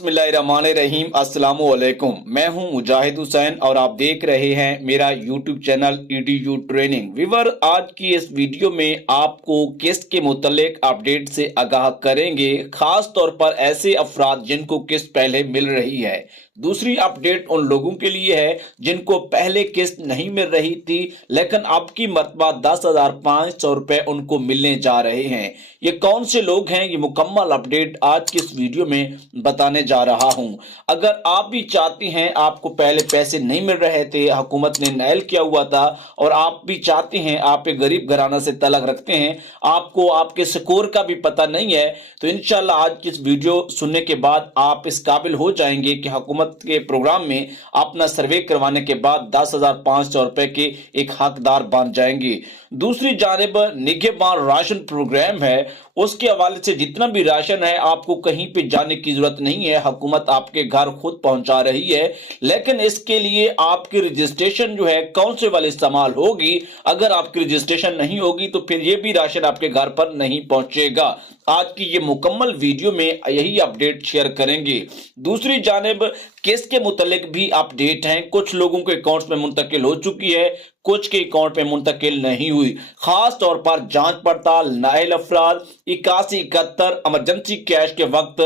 बिस्मिल्लाहिर्रहमानिर्रहीम अस्सलाम वालेकुम। मैं हूं मुजाहिद हुसैन और आप देख रहे हैं मेरा YouTube channel EDU training. Viewer, आज की इस वीडियो में आपको किस्त के मुतल्लिक अपडेट से आगाह करेंगे, खास तौर पर ऐसे अफराद जिनको किस्त पहले मिल रही है। दूसरी अपडेट उन लोगों के लिए है जिनको पहले किस्त नहीं मिल रही थी, लेकिन अब की मर्तबा 10,500 रुपए उनको मिलने जा रहे हैं। ये कौन से लोग हैं, ये मुकम्मल अपडेट आज की इस वीडियो में बताने जा रहा हूं। अगर आप भी चाहती हैं, आपको पहले पैसे नहीं मिल रहे थे, हुकूमत ने नाइल किया हुआ था, और आप भी चाहती हैं, आप एक गरीब घराना से तलक रखते हैं, आपको आपके स्कोर का भी पता नहीं है, तो इंशाल्लाह आज की इस वीडियो सुनने के बाद आप इस काबिल हो जाएंगे कि हुकूमत के प्रोग्राम में अपना सर्वे करवाने के बाद 10,500 रुपए के एक हकदार बन जाएंगे। दूसरी जानिब निगहबान राशन प्रोग्राम है, उसके हवाले से जितना भी राशन है आपको कहीं पे जाने की जरूरत नहीं है, हुकूमत आपके घर खुद पहुंचा रही है। लेकिन इसके लिए आपकी रजिस्ट्रेशन जो है कौन से वाले इस्तेमाल होगी। अगर आपकी रजिस्ट्रेशन नहीं होगी तो फिर ये भी राशन आपके घर पर नहीं पहुंचेगा। आज की ये मुकम्मल वीडियो में यही अपडेट शेयर करेंगे। दूसरी जानिब किस्त के मुतल्लिक भी अपडेट हैं। कुछ लोगों के अकाउंट्स में मुंतकिल हो चुकी है, कुछ के अकाउंट में मुंतकिल नहीं हुई। खास तौर पर जांच पड़ताल नाइल अफराद 8171 इमरजेंसी कैश के वक्त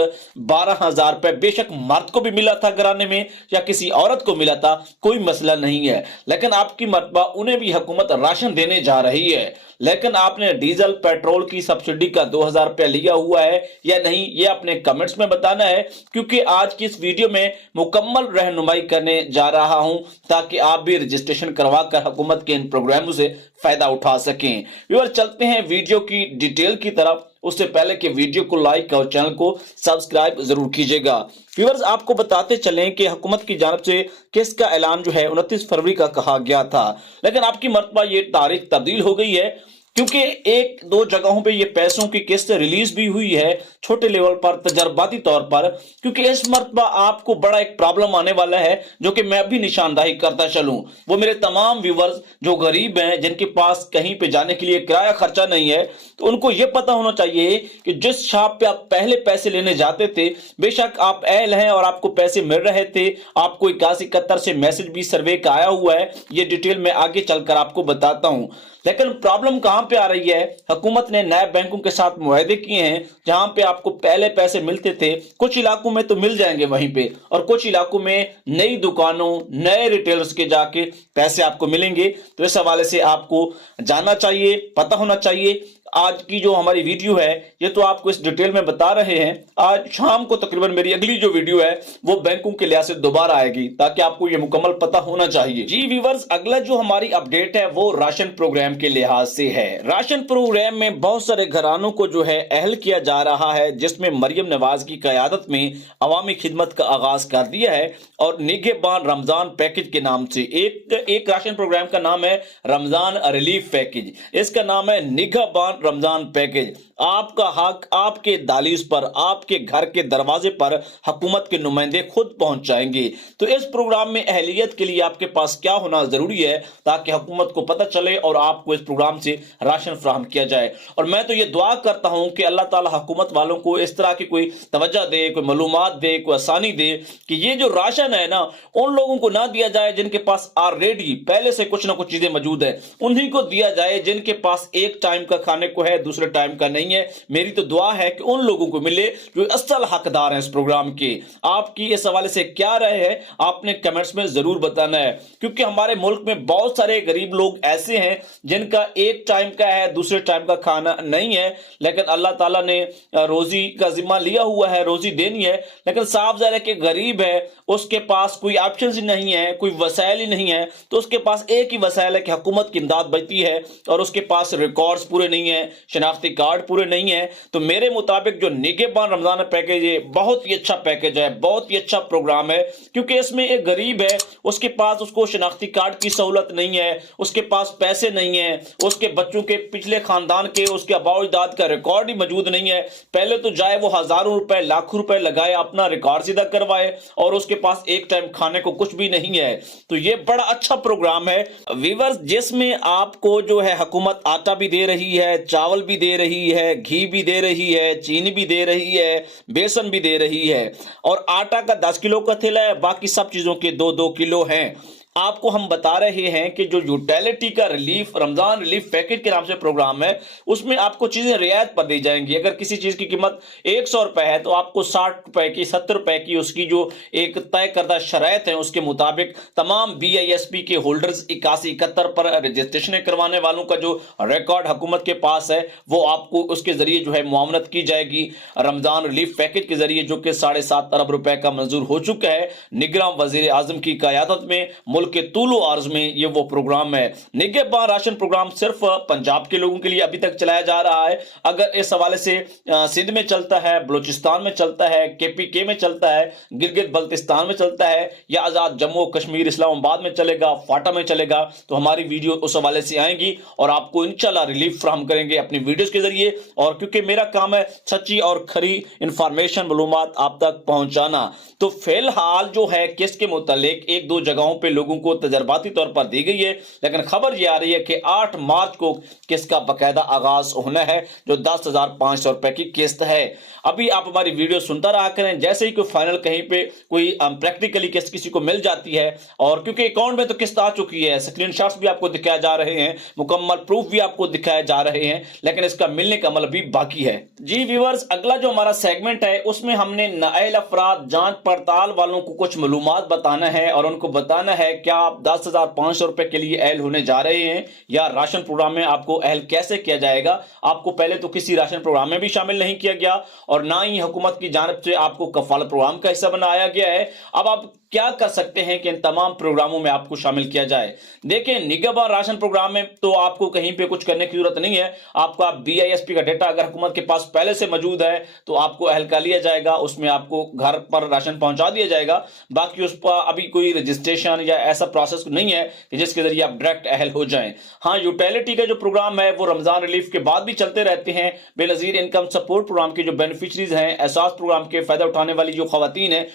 12,000 रुपए बेशक मर्द को भी मिला था घराने में या किसी औरत को मिला था, कोई मसला नहीं है, लेकिन आपकी मर्तबा उन्हें भी हुकूमत राशन देने जा रही है। लेकिन आपने डीजल पेट्रोल की सब्सिडी का 2,000 रुपया लिया हुआ है या नहीं, ये अपने कमेंट्स में बताना है, क्योंकि आज की इस वीडियो में मुकम्मल रहनुमाई करने जा रहा हूं ताकि आप भी रजिस्ट्रेशन करवाकर हुकूमत के इन प्रोग्रामों से फायदा उठा सकें। व्यूअर, चलते हैं वीडियो की डिटेल की तरफ। उससे पहले कि वीडियो को लाइक और चैनल को सब्सक्राइब जरूर कीजिएगा। व्यूअर्स, आपको बताते चलें कि हुकूमत की जानिब से किस्त का ऐलान जो है 29 फरवरी का कहा गया था, लेकिन आपकी मर्तबा ये तारीख तब्दील हो गई है, क्योंकि एक दो जगहों पे ये पैसों की किस्त रिलीज भी हुई है छोटे लेवल पर तजर्बाती तौर पर। क्योंकि इस मर्तबा आपको बड़ा एक प्रॉब्लम आने वाला है जो कि मैं भी निशानदाही करता चलूं। वो मेरे तमाम व्यूवर्स जो गरीब हैं, जिनके पास कहीं पे जाने के लिए किराया खर्चा नहीं है, तो उनको ये पता होना चाहिए कि जिस शॉप पे आप पहले पैसे लेने जाते थे, बेशक आप अहल हैं और आपको पैसे मिल रहे थे, आपको 8171 से मैसेज भी सर्वे का आया हुआ है, ये डिटेल में आगे चलकर आपको बताता हूं। लेकिन प्रॉब्लम कहां पे आ रही है, हुकूमत ने नए बैंकों के साथ मुआहदे किए हैं जहां पे आपको पहले पैसे मिलते थे, कुछ इलाकों में तो मिल जाएंगे वहीं पे, और कुछ इलाकों में नई दुकानों नए रिटेलर्स के जाके पैसे आपको मिलेंगे। तो इस हवाले से आपको जानना चाहिए, पता होना चाहिए। आज की जो हमारी वीडियो है ये तो आपको इस डिटेल में बता रहे हैं। आज शाम को तकरीबन मेरी अगली जो वीडियो है वो बैंकों के लिहाज से दोबारा आएगी, ताकि आपको ये मुकम्मल पता होना चाहिए। जी व्यूअर्स, अगला जो हमारी अपडेट है वो राशन प्रोग्राम के लिहाज से है। राशन प्रोग्राम में बहुत सारे घरानों को जो है अहल किया जा रहा है, जिसमें मरियम नवाज की क़यादत में अवामी खिदमत का आगाज कर दिया है, और निगहबान रमजान पैकेज के नाम से एक राशन प्रोग्राम का नाम है रमजान रिलीफ पैकेज, इसका नाम है निगहबान रमजान पैकेज। आपका हक आपके दालिस पर, आपके घर के दरवाजे पर हुकूमत के नुमाइंदे खुद पहुंच जाएंगे। तो इस प्रोग्राम में अहलियत के लिए आपके पास क्या होना जरूरी है, ताकि हुकूमत को पता चले और आपको इस प्रोग्राम से राशन फराहम किया जाए। और मैं तो ये दुआ करता हूं कि अल्लाह ताला हुकूमत वालों को इस तरह की कोई तवज्जो दे, कोई मालूमात दे, कोई आसानी दे कि ये जो राशन है ना, उन लोगों को ना दिया जाए जिनके पास ऑलरेडी पहले से कुछ ना कुछ चीजें मौजूद है, उन्हीं को दिया जाए जिनके पास एक टाइम का खाने को है, दूसरे टाइम का नहीं है। मेरी तो दुआ है कि उन लोगों को मिले जो असल हकदार हैं इस प्रोग्राम के। आपकी इस हवाले से क्या राय है, आपने कमेंट्स में जरूर बताना है, क्योंकि हमारे मुल्क में बहुत सारे गरीब लोग ऐसे हैं जिनका एक टाइम का है, दूसरे टाइम का खाना नहीं है, लेकिन अल्लाह ताला ने रोजी का जिम्मा लिया हुआ है, रोजी देनी है, लेकिन साफ ज़ाहिर है कि गरीब है, उसके पास कोई ऑप्शन ही नहीं है, कोई वसाइल ही नहीं है, तो उसके पास एक ही वसाइल है कि हुकूमत की इमदाद बचती है, और उसके पास रिकॉर्ड्स पूरे नहीं है, शनाख्ती कार्ड पूरे नहीं है। तो मेरे मुताबिक जो निगहबान रमजान पैकेज है बहुत ही अच्छा पैकेज है, बहुत ही अच्छा प्रोग्राम है, क्योंकि इसमें एक गरीब है, उसके पास उसको शनाख्ती कार्ड की सहूलत नहीं है, उसके पास पैसे नहीं है, उसके बच्चों के पिछले खानदान के उसके आबाओ अजदाद का रिकॉर्ड ही मौजूद नहीं है। पहले तो जाए वो हजारों रुपए लाखों रुपए लगाए अपना रिकॉर्ड सीधा करवाए, और उसके पास एक टाइम खाने को कुछ भी नहीं है। तो ये बड़ा अच्छा प्रोग्राम है व्यूअर्स, जिसमें आपको जो है हुकूमत आटा भी दे रही है, चावल भी दे रही है, है, घी भी दे रही है, चीनी भी दे रही है, बेसन भी दे रही है, और आटा का 10 किलो का थैला है, बाकी सब चीजों के 2-2 किलो हैं। आपको हम बता रहे हैं कि जो यूटिलिटी का रिलीफ, रमजान रिलीफ पैकेज के नाम से प्रोग्राम है, उसमें आपको चीजें रियायत पर दी जाएंगी। अगर किसी चीज की कीमत 100 रुपए है तो आपको 60 रुपए की, 70 रुपए की उसकी जो एक तय करदा शरायत है उसके मुताबिक तमाम BISP के होल्डर्स 8171 पर रजिस्ट्रेशन करवाने वालों का जो रिकॉर्ड हुकूमत के पास है वो आपको उसके जरिए जो है मुआवनत की जाएगी रमजान रिलीफ पैकेज के जरिए, जो कि 7.5 अरब रुपए का मंजूर हो चुका है। निगरान वजीर आजम की क़यादत में मुल्क के तूलो अर्ज में ये वो प्रोग्राम है। निगहबान राशन प्रोग्राम सिर्फ पंजाब के लोगों के लिए अभी तक चलाया जा रहा है। अगर इस हवाले से सिंध में चलता है, बलूचिस्तान में चलता है, KPK में चलता है, गिलगित बल्तिस्तान में चलता है, या आजाद जम्मू कश्मीर इस्लामाबाद में चलेगा, फाटा में चलेगा, तो हमारी वीडियो उस हवाले से आएंगी और आपको इंशाल्लाह रिलीफ फराहम करेंगे अपनी वीडियोस के जरिए। और क्योंकि मेरा काम है सच्ची और खरी इंफॉर्मेशन, मालूमात आप तक पहुंचाना, तो फिलहाल जो है केस के मुतालिक 1-2 जगहों पे लोगों को तजर्बाती तौर पर दी गई है, लेकिन खबर यह आ रही है कि 8 मार्च को किस्त का बकायदा आगाज होना है, जो 10,500 रुपए की किस्त है। अभी आप हमारी वीडियो सुनता रहा करें, जैसे ही कोई फाइनल कहीं पे कोई प्रैक्टिकली किस्त किसी को मिल जाती है, और क्योंकि अकाउंट में तो किस्त आ चुकी है, स्क्रीनशॉट्स भी आपको दिखाए जा रहे हैं, मुकम्मल प्रूफ भी आपको दिखाए जा रहे हैं, लेकिन इसका मिलने का अमल भी बाकी है। जी व्यूअर्स, अगला जो हमारा सेगमेंट है उसमें हमने नाअहल अफराद जांच पड़ताल वालों को कुछ मालूमात बताना है और उनको बताना है क्या आप 10,500 रुपए के लिए अहल होने जा रहे हैं, या राशन प्रोग्राम में आपको अहल कैसे किया जाएगा। आपको पहले तो किसी राशन प्रोग्राम में भी शामिल नहीं किया गया और ना ही हुकूमत की जानिब से आपको कफालत प्रोग्राम का हिस्सा बनाया गया है। अब आप क्या कर सकते हैं कि इन तमाम प्रोग्रामों में आपको शामिल किया जाए। देखें, निगहबान राशन प्रोग्राम में तो आपको कहीं पे कुछ करने की जरूरत नहीं है। आपका BISP का डेटा अगर हुकूमत के पास पहले से मौजूद है तो आपको अहल कर लिया जाएगा, उसमें आपको घर पर राशन पहुंचा दिया जाएगा। बाकी उस पर अभी कोई रजिस्ट्रेशन या ऐसा प्रोसेस नहीं है कि जिसके जरिए आप डायरेक्ट अहल हो जाएं। हाँ, यूटिलिटी का जो प्रोग्राम है वो रमजान रिलीफ के बाद भी चलते रहते हैं। बेनजीर इनकम सपोर्ट प्रोग्राम के जो बेनिफिशरीज हैं, एहसास प्रोग्राम के फायदा उठाने वाली जो खवातीन है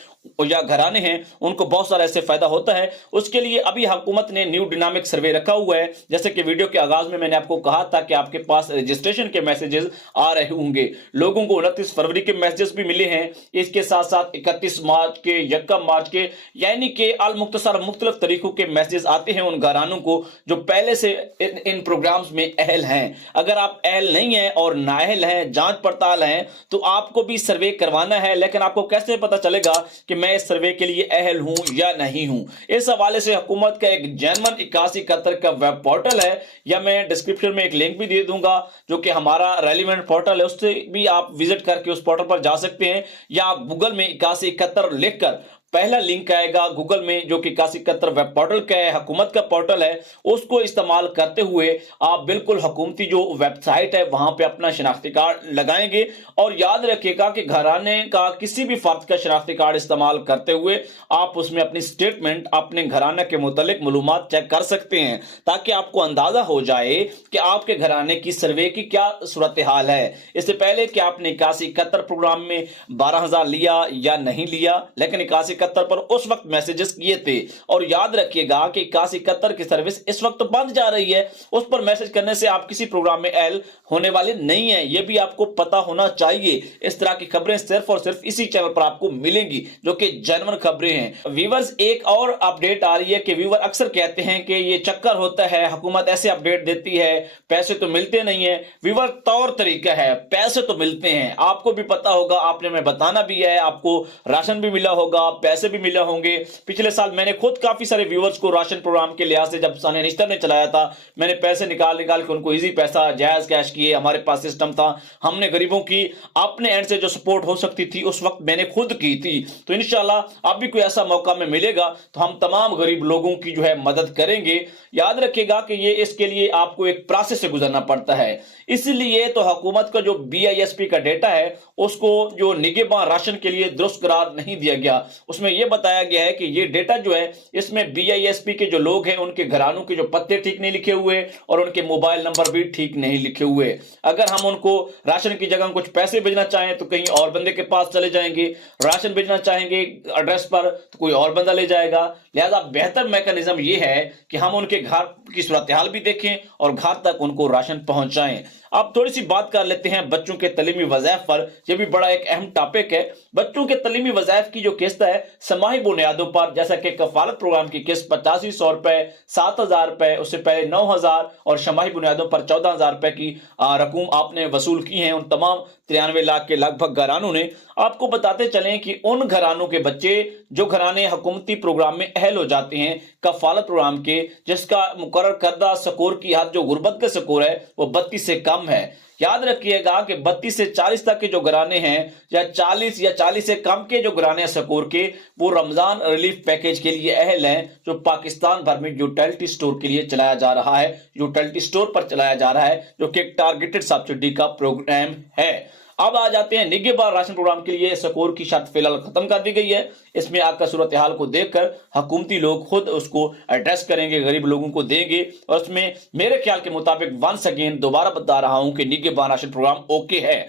या घराने हैं, उनको बहुत सारा ऐसे फायदा होता है। उसके लिए अभी हुकूमत ने न्यू डायनामिक सर्वे रखा हुआ है। जैसे कि वीडियो के आगाज में मैंने आपको कहा था कि आपके पास रजिस्ट्रेशन के मैसेजेस आ रहे होंगे। लोगों को 29 फरवरी के मैसेजेस भी मिले हैं, इसके साथ साथ 31 मार्च के, 1 मार्च के, यानी कि अल मुख्तसर मुख्तलिफ तरीकों के मैसेजेस आते हैं उन घरानों को जो पहले से इन प्रोग्राम्स में अहल हैं। अगर आप अहल नहीं हैं और नाअहल हैं, जांच पड़ताल हैं, तो आपको भी सर्वे करवाना है। लेकिन आपको कैसे पता चलेगा कि मैं इस सर्वे के लिए अहल हूं या नहीं हूं? इस हवाले से हुकूमत का एक जेनवन 8171 का वेब पोर्टल है, या मैं डिस्क्रिप्शन में एक लिंक भी दे दूंगा जो कि हमारा रेलिवेंट पोर्टल है, उससे भी आप विजिट करके उस पोर्टल पर जा सकते हैं, या आप गूगल में 8171 लिखकर पहला लिंक आएगा गूगल में जो कि 8171 वेब पोर्टल का है, हुकूमत का पोर्टल है, उसको इस्तेमाल करते हुए आप बिल्कुल हुकूमती जो वेबसाइट है वहां पे अपना शनाख्ती कार्ड लगाएंगे। और याद रखिएगा कि घराने का किसी भी फर्द का शनाख्ती कार्ड इस्तेमाल करते हुए आप उसमें अपनी स्टेटमेंट, अपने घराने के मुतालिक मालूमात चेक कर सकते हैं, ताकि आपको अंदाजा हो जाए कि आपके घराने की सर्वे की क्या सूरत हाल है। इससे पहले कि आपने 8171 प्रोग्राम में 12,000 लिया या नहीं लिया, लेकिन 8171 पर उस वक्त मैसेजेस किए थे। और याद रखिएगा कि 8171 की सर्विस इस वक्त बंद जा रही है, उस पर मैसेज करने से आप किसी प्रोग्राम में अहल होने वाले नहीं है, यह भी आपको पता होना चाहिए। इस तरह की खबरें सिर्फ और सिर्फ इसी चैनल पर आपको मिलेंगी जो कि जेन्युइन खबरें हैं। व्यूअर्स, एक और अपडेट आ रही है कि व्यूअर अक्सर कहते हैं कि ये चक्कर होता है, हुकूमत ऐसे अपडेट देती है, पैसे तो मिलते नहीं है। व्यूअर, तौर तरीका है, पैसे तो मिलते हैं, आपको भी पता होगा, आपने मैं बताना भी है, आपको राशन भी मिला होगा, पैसे भी मिले होंगे। पिछले साल मैंने खुद काफी सारे व्यूअर्स को राशन प्रोग्राम के लिहाज से, जब सानिया निश्तर ने चलाया था, मैंने पैसे निकाल के उनको इजी पैसा जायज कैश किए। हमारे पास सिस्टम था, हमने गरीबों की अपने एंड से जो सपोर्ट हो सकती थी उस वक्त मैंने खुद की थी। तो इंशाल्लाह अब भी कोई ऐसा मौका में मिलेगा तो हम तमाम गरीब लोगों की जो है मदद करेंगे। याद रखिएगा कि ये इसके लिए आपको एक प्रोसेस से गुजरना पड़ता है, इसलिए तो हुकूमत का जो BISP का डेटा है उसको जो निगहबान राशन के लिए दुरुस्त करार नहीं दिया गया। उसमें यह बताया गया है कि ये डेटा जो है इसमें BISP के जो लोग हैं उनके घरानों के जो पत्ते ठीक नहीं लिखे हुए और उनके मोबाइल नंबर भी ठीक नहीं लिखे हुए। अगर हम उनको राशन की जगह कुछ पैसे भेजना चाहें तो कहीं और बंदे के पास चले जाएंगे, राशन भेजना चाहेंगे एड्रेस पर तो कोई और बंदा ले जाएगा। लिहाजा बेहतर मैकेनिज्म ये है कि हम उनके घर की सूरत हाल भी देखें और घर तक उनको राशन पहुंचाएं। आप थोड़ी सी बात कर लेते हैं बच्चों के तलीमी वज़ाइफ पर। यह भी बड़ा एक अहम टॉपिक है। बच्चों के तलीमी वज़ाइफ की जो किस्त है समाही बुनियादों पर, जैसा कि कफालत प्रोग्राम की किस्त 8500 रुपए, 7000 रुपए, उससे पहले 9000 और शमाही बुनियादों पर 14000 रुपए की रकूम आपने वसूल की है उन तमाम 93 लाख के लगभग घरानों ने। आपको बताते चलें कि उन घरानों के बच्चे जो घराने हुकूमती प्रोग्राम में अहल हो जाते हैं कफालत प्रोग्राम के, जिसका मुकर्रर करदा स्कोर की हद जो गुर्बत का स्कोर है वो 32 से कम है। याद रखिएगा कि 32 से 40 तक के जो घराने हैं या 40 से कम के जो घराने स्कोर के, वो रमजान रिलीफ पैकेज के लिए अहल हैं, जो पाकिस्तान भर में यूटिलिटी स्टोर के लिए चलाया जा रहा है, यूटिलिटी स्टोर पर चलाया जा रहा है, जो कि एक टारगेटेड सब्सिडी का प्रोग्राम है। अब आ जाते हैं निगहबान राशन प्रोग्राम के लिए स्कोर की शर्त फिलहाल खत्म कर दी गई है। इसमें आपका सूरत हाल को देखकर हुकूमती लोग खुद उसको एड्रेस करेंगे, गरीब लोगों को देंगे। और उसमें मेरे ख्याल के मुताबिक वंस अगेन दोबारा बता रहा हूं कि निगहबान राशन प्रोग्राम ओके है।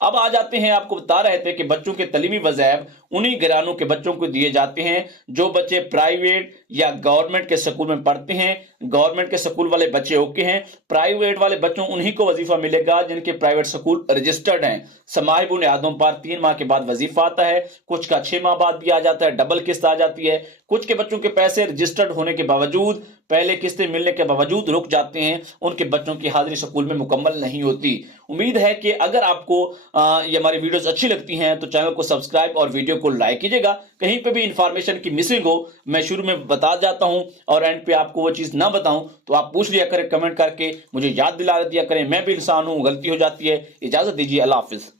अब आ जाते हैं, आपको बता रहे थे कि बच्चों के तलीमी वज़ाइफ उन्हीं घरानों के बच्चों को दिए जाते हैं जो बच्चे प्राइवेट या गवर्नमेंट के स्कूल में पढ़ते हैं। गवर्नमेंट के स्कूल वाले बच्चे ओके हैं, प्राइवेट वाले बच्चों उन्हीं को वजीफा मिलेगा जिनके प्राइवेट स्कूल रजिस्टर्ड हैं। समाही बुनियादों पर 3 माह के बाद वजीफा आता है, कुछ का 6 माह बाद भी आ जाता है, डबल किस्त आ जाती है। कुछ के बच्चों के पैसे रजिस्टर्ड होने के बावजूद, पहले किस्तें मिलने के बावजूद रुक जाते हैं, उनके बच्चों की हाजिरी स्कूल में मुकम्मल नहीं होती। उम्मीद है कि अगर आपको ये हमारी वीडियोस अच्छी लगती हैं तो चैनल को सब्सक्राइब और वीडियो को लाइक कीजिएगा। कहीं पे भी इंफॉर्मेशन की मिसिंग हो मैं शुरू में बता जाता हूं और एंड पे आपको वो चीज ना बताऊं तो आप पूछ लिया करें, कमेंट करके मुझे याद दिला दिया करें। मैं भी इंसान हूं, गलती हो जाती है। इजाजत दीजिए, अल्लाह हाफिज।